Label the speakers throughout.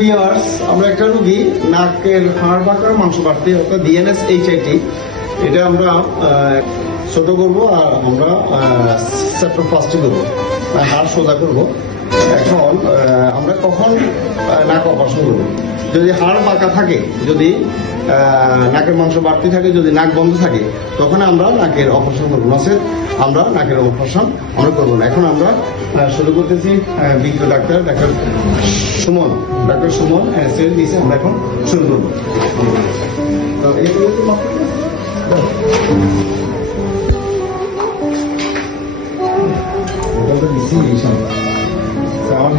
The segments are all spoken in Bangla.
Speaker 1: ভিউয়ার্স আমরা একটা রুগী, নাকের হাড় বাঁকার মাংস বাড়তে অর্থাৎ ডিএনএস এইচআইটি এটা আমরা ছোট করব আর আমরা সেপ্টোপ্লাস্টি করব আর হাড় সোজা করব। এখন আমরা কখন নাক অপারেশন করব? যদি হাড় বাঁকা থাকে যদি নাকের মাংস বাড়তি থাকে যদি নাক বন্ধ থাকে তখন আমরা নাকের অপারেশন করব। নচেত আমরা নাকের অপারেশন আমরা করব না। এখন আমরা শুরু করতেছি বিজ্ঞ doctor doctor Suman doctor Suman sell দিয়েছে আমরা এখন শুরু করব। তো এগুলো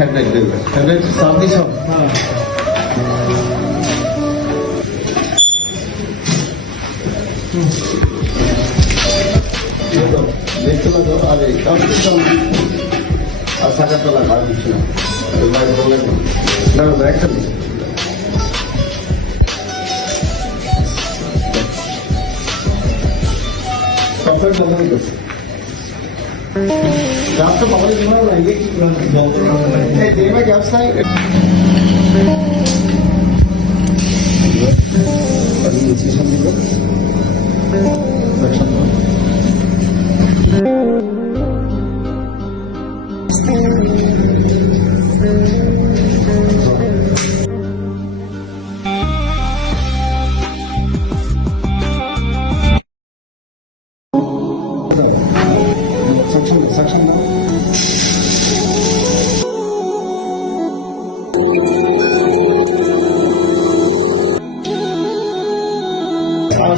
Speaker 1: হেডলাইট দেবে হেডলাইট সাপ দিস দেখতে লাগো আর এই আর সাকারটা লাগা আর কিছু না একটা দিস সফটওয়্যার চালানো করছে রাস্তা পাওয়া যাবে না এই বলতো সাকশন সাকশন না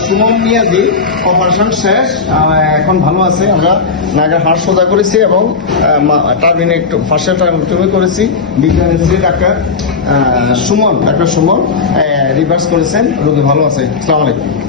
Speaker 1: সুমন মিয়াজি অপারেশন শেষ এখন ভালো আছে, আমরা নাগের হাড় সোজা করেছি এবং টার্মিনে একটু ফার্স্টে টার্মিনে করেছি। বিজ্ঞানের Shri doctor Suman doctor Suman reverse করেছেন, রোগী ভালো আছে। আসসালামু আলাইকুম।